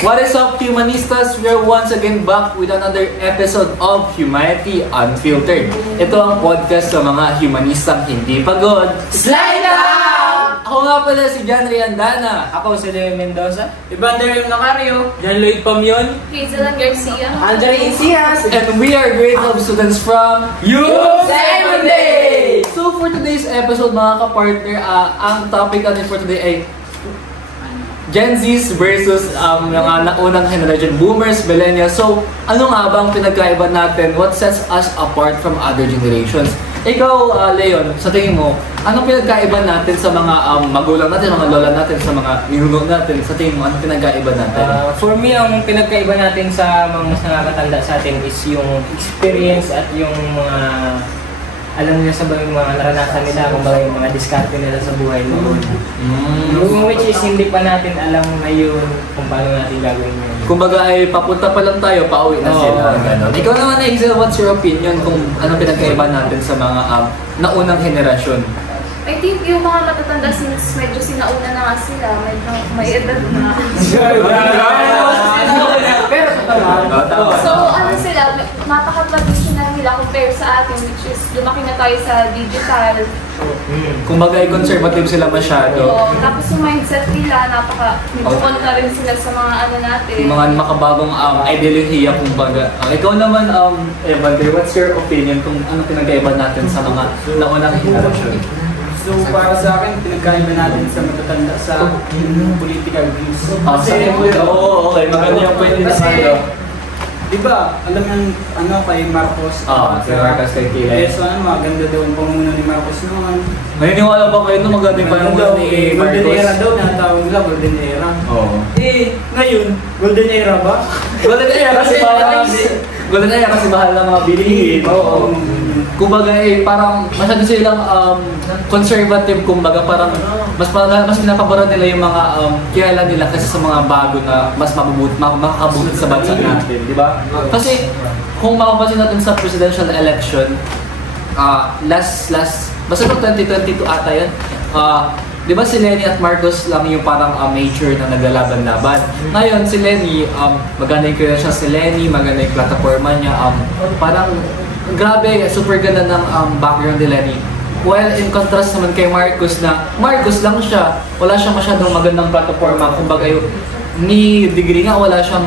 What is up, Humanistas? We're once again back with another episode of Humanity Unfiltered. Ito ang podcast sa mga humanistang hindi pagod. Slide out! Ako nga pala si John Riandana. Ako si Leo Mendoza. Evander Nacario. John Lloyd Pamion. Hazelan Garcia. Andre Isias. And we are grade 12 students from Monday! So for today's episode mga ka-partner, ang topic natin for today ay Gen Zs versus mga naunang generation, boomers, millennials. So, ano nga ba ang pinagkaiba natin? What sets us apart from other generations? Ikaw, Leon, sa tingin mo, anong pinagkaiba natin sa mga magulang natin, mga lola natin, sa mga ninuno natin? Sa tingin mo, anong pinagkaiba natin? For me, ang pinagkaiba natin sa mga mas nakakatanda sa atin is yung experience at yung mga alam nila sa mga naranasan nila, kung yung mga diskarte nila sa buhay noon. Which is hindi pa natin alam ngayon kung paano natin gagawin yun. Kumbaga ay papunta pa lang tayo, pauwi na sila. Ikaw naman, Hazel, what's your opinion kung ano pinagkaiba natin sa mga naunang henerasyon? I think yung mga matatanda since medyo sinauna na nga sila, medyo may edad na. Pero So ano sila, napaka-traditional nila compare sa atin, which is lumaki na tayo sa digital. Kumbaga ay conservative sila masyado. So, tapos yung mindset nila, medyo kontra rin sila sa mga ano natin. Yung mga makabagong ideolohiya, kumbaga. Ikaw naman, Evander, what's your opinion kung ano pinagkaiba natin sa mga naunang henerasyon? So para sa akin, pinagkaiba natin sa matatanda sa political views. Kasi, okay, maganda yung pwede na kasi, diba, alam yung kay Marcos? Si Marcos kay Kilay. So maganda daw ang pamuno ni Marcos noon. Naniniwala ba kayo na maganda yung pamuno ni Marcos? Golden era daw, natawag nila Golden era. Oo. Ngayon, Golden era ba? Golden era kasi mahal na mga bilihin. Oo. Kumbaga parang masyado silang conservative, kumbaga parang mas pinapaboran nila yung mga kilala nila kasi sa mga bago na mas makakabuti sa bansa natin, di ba? Kasi kung mapapansin natin sa presidential election, basta 2022 ata yan, di ba si Lenny at Marcos lang yung parang major na naglalaban-laban. Ngayon si Lenny, maganda yung credentials si Lenny, maganda yung platforma niya, parang grabe, super ganda ng background ni Lenny. While in contrast naman kay Marcos na, Marcos lang siya, wala siyang masyadong magandang platforma. Kumbaga ni degree nga, wala siyang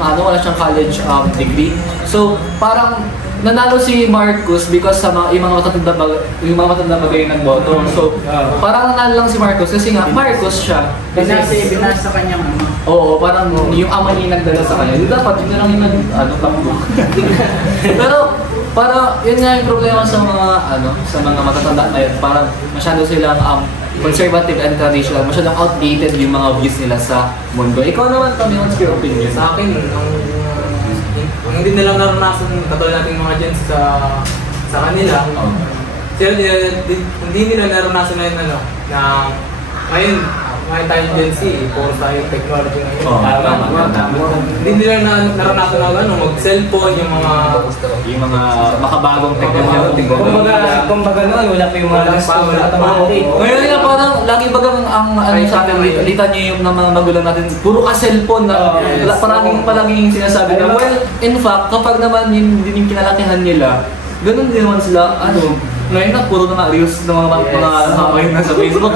college degree. So, parang nanalo si Marcos because sa yung mga matatanda bagay yung nagboto. So, parang nanalo lang si Marcos kasi nga, Marcos siya. Binasa sa kanyang ama. Oo, parang yung ama niya nagdala sa kanya. Dapat yun na lang yung takbo. Pero, para yun nga yung problema sa mga matatanda ngayon, parang masyado silang conservative and traditional, masyadong outdated yung mga views nila sa mundo. Ikaw naman, Tommy, what's your opinion? Sa akin, ang hindi nilang naranasan katulad natin mga gens sa kanila, hindi nila naranasan na yun na ngayon tayo Gen Z, puro tayo technology ngayon. Hindi nila naranasan na mag-cellphone, yung mga makabagong technology. kumbaga noon, wala pa yung mga automatic. Ngayon nga parang lagi bagang ang sa atin, lita niyo yung mga magulang natin, puro ka cellphone na palaging sinasabi na, well, in fact, kapag naman yun din yung kinalakihan nila, ganun din naman sila, ngayon na puro na reels ng mga ngayon na sa Facebook.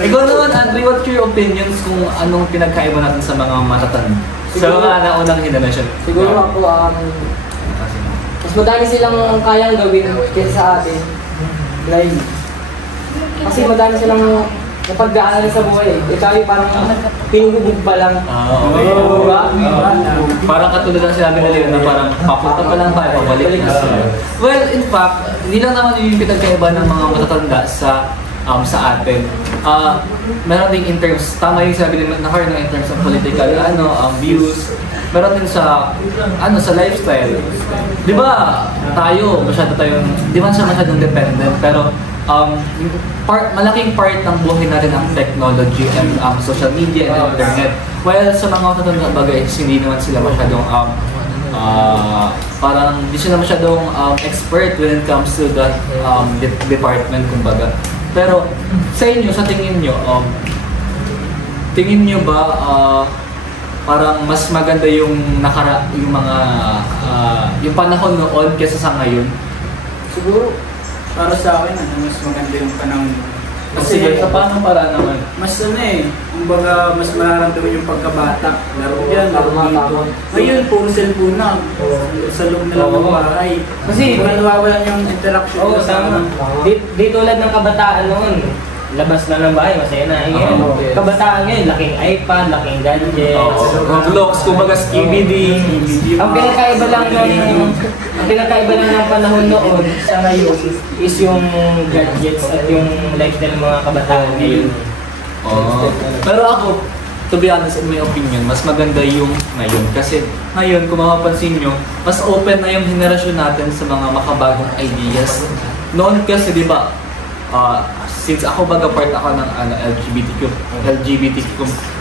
Ikaw naman, Andre, what's your opinions kung anong pinagkaiba natin sa mga matatanda? Sa mga naunang generation? Siguro ako, mas madami silang kayang gawin kaysa sa atin. Like, kasi madami silang napag-aaral sa buhay. Tayo parang pinububog pa lang. Okay. Parang katulad ng sinabi nila na parang papunta pa lang tayo, pabalik na sila. Well, in fact, hindi lang naman yung pinagkaiba ng mga matatanda sa atin. Meron din in terms, tama yung sabi nila na in terms of political views. Meron din sa lifestyle. Di ba di ba siya masyadong dependent, pero malaking part ng buhay natin ang technology and social media and internet. While sa mga matatanda bagay, hindi naman sila masyadong parang hindi sila masyadong expert when it comes to that department, kumbaga. Pero sa inyo, sa tingin nyo, tingin nyo ba parang mas maganda yung yung mga yung panahon noon kaysa sa ngayon? Siguro, para sa akin, mas maganda yung panahon. Kasi sa paano para naman? Mas kumbaga, mas mararamdaman yung pagkabata. Laro yan, laro dito. Ngayon, puro cellphone na. Sa loob na lang ng bahay. Kasi, nawawalan yung interaction. Oo, tama. Di tulad ng kabataan noon. Labas na ng bahay, masaya na. Kabataan ngayon, laking iPad, laking gadgets. Roblox, kumbaga skibidi. Ang pinakaiba lang ng panahon noon sa ngayon is yung gadgets at yung lifestyle ng mga kabataan ngayon. Pero ako, to be honest, in my opinion, mas maganda yung ngayon. Kasi ngayon, kung mapapansin nyo, mas open na yung henerasyon natin sa mga makabagong ideas. Noon kasi, di ba, since ako part ako ng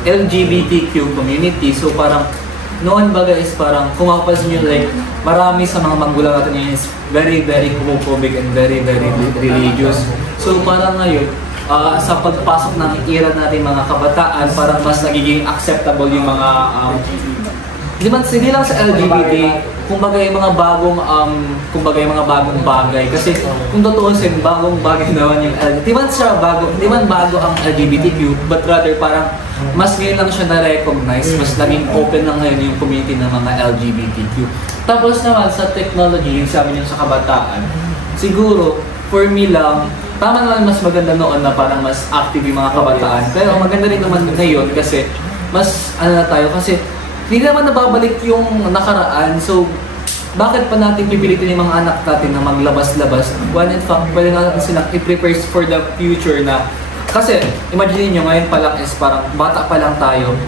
LGBTQ community, so parang noon is parang kung mapapansin nyo, like marami sa mga magulang natin ngayon is very homophobic and very religious. So parang ngayon, sa pagpasok ng era natin mga kabataan, parang mas nagiging acceptable yung mga hindi lang sa LGBT, kumbaga yung mga bagong bagay. Kasi kung tutuusin, bagong bagay naman yung LGBT. Hindi man bago ang LGBTQ, but rather parang mas ngayon lang siya na-recognize, mas naging open na ngayon yung community ng mga LGBTQ. Tapos naman sa technology, yung sabi niyo sa kabataan, siguro, for me lang, tama naman mas maganda noon na parang mas active yung mga kabataan. Pero maganda rin naman ngayon kasi mas kasi hindi naman nababalik yung nakaraan. So, bakit pa natin pipilitin yung mga anak natin na maglabas-labas? When in fact, pwede natin silang i-prepare for the future na kasi, imagine nyo, ngayon pa lang is parang bata pa lang tayo,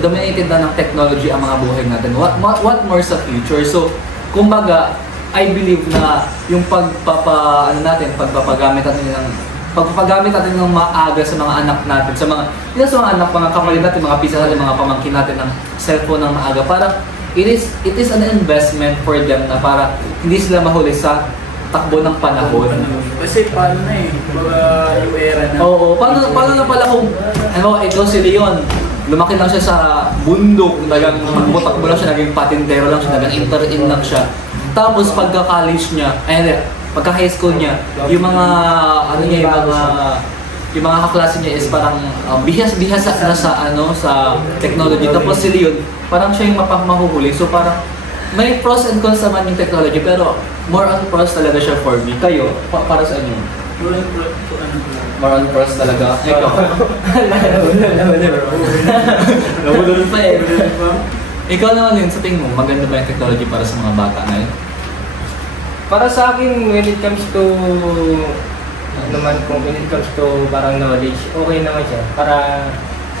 dominated na ng technology ang mga buhay natin. What more sa future? So, kumbaga, I believe na yung pagpapagamit natin ng maaga sa mga anak natin, sa mga anak, mga kapatid natin, mga pisa natin, mga pamangkin natin ng cellphone ng maaga, para it is an investment for them na para hindi sila mahuli sa takbo ng panahon. Kasi paano na yung era na. Oo, paano na pala kung ito si Leon, lumaki lang siya sa bundok, magbutakbo lang siya, naging patintero lang siya, naging inter-in lang siya. Tapos pagka-college niya, pagka-high school niya, yung mga yung mga kaklase niya is parang bihas na sa technology. Tapos si Leon, parang siya yung mahuhuli. So parang may pros and cons naman yung technology, pero more on pros talaga siya for me. Kayo, para sa inyo? More on pros talaga. Ikaw. Nabulol pa eh. Ikaw naman yun, sa tingin mo, maganda ba yung technology para sa mga bata ngayon? Para sa akin, when it comes to parang knowledge, okay naman siya. Para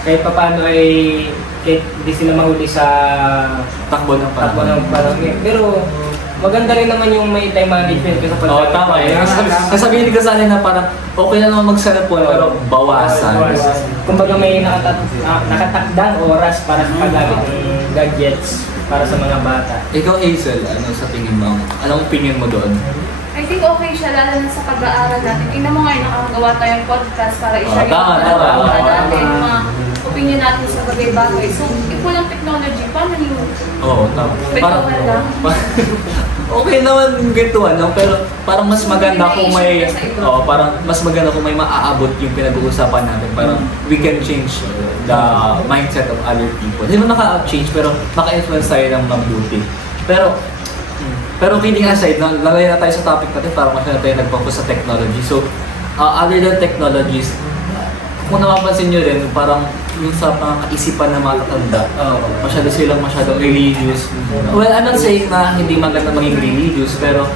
kahit paano ay kahit di sila mahuli sa takbo ng panahon. Pero maganda rin naman yung may time management kasi pag tama eh. Sasabihin ko sa na parang okay na naman mag-cellphone pero bawasan. Kumbaga may nakatakdang oras para sa paggamit ng gadgets para sa mga bata. Ikaw Hazel, ano sa tingin mo? Anong opinion mo doon? I think okay siya, lalo na sa pag-aaral natin. Tingnan mo ngayon, nakagawa tayong podcast para i-share yung pag-aaral natin, mga opinion natin sa bagay-bagay. So, if walang technology, paano yung... Oo, tama. Kwentuhan lang. Okay naman yung kwentuhan lang, pero parang mas maganda kung may... parang mas maganda kung may maaabot yung pinag-uusapan natin. Parang we can change the mindset of other people. Hindi mo naka-change, pero maka-influence tayo ng mabuti. Pero kidding aside, lalay na tayo sa topic natin para masyado tayo nag-focus sa technology. So, other than technologies, kung napapansin nyo rin, parang yung sa mga kaisipan na matatanda, masyadong religious. Well, I'm not saying na hindi maganda maging religious, pero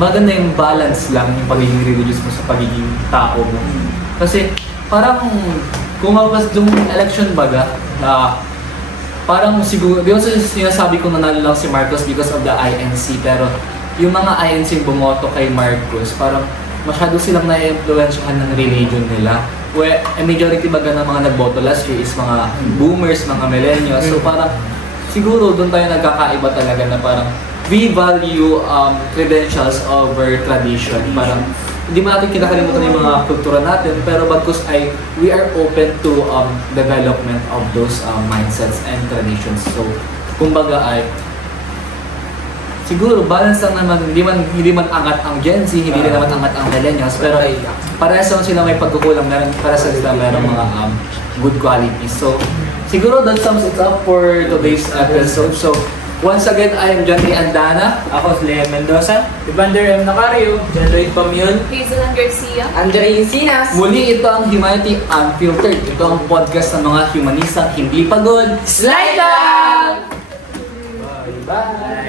maganda yung balance lang yung pagiging religious mo sa pagiging tao mo. Kasi parang, kung mapapansin yung election baga, parang siguro, di ba sinasabi ko nanalo lang si Marcos because of the INC, pero yung mga INC yung bumoto kay Marcos, parang masyado silang na-influensyahan ng religion nila. Where majority baga ng mga nagboto last year is mga boomers, mga millennials. So parang siguro doon tayo nagkakaiba talaga na parang we value credentials over tradition. Parang hindi mo natin kinakalimutan yung mga kultura natin, pero bagkus ay we are open to development of those mindsets and traditions. So, kumbaga ay siguro balance lang naman, hindi man angat ang Gen Z, hindi rin naman angat ang millennials, pero parehas lang sila may pagkukulang, parehas sila mayroong mga good qualities. So, siguro that sums it up for today's episode. So, once again, I am John Ray Andana. Ako si Leon Mendoza. Evander M. Nacario. John Lloyd Pamion. Hazel Garcia. Andre Encinas. Muli, ito ang Humanity Unfiltered. Ito ang podcast ng mga humanistang hindi pagod. Slide lang! Bye.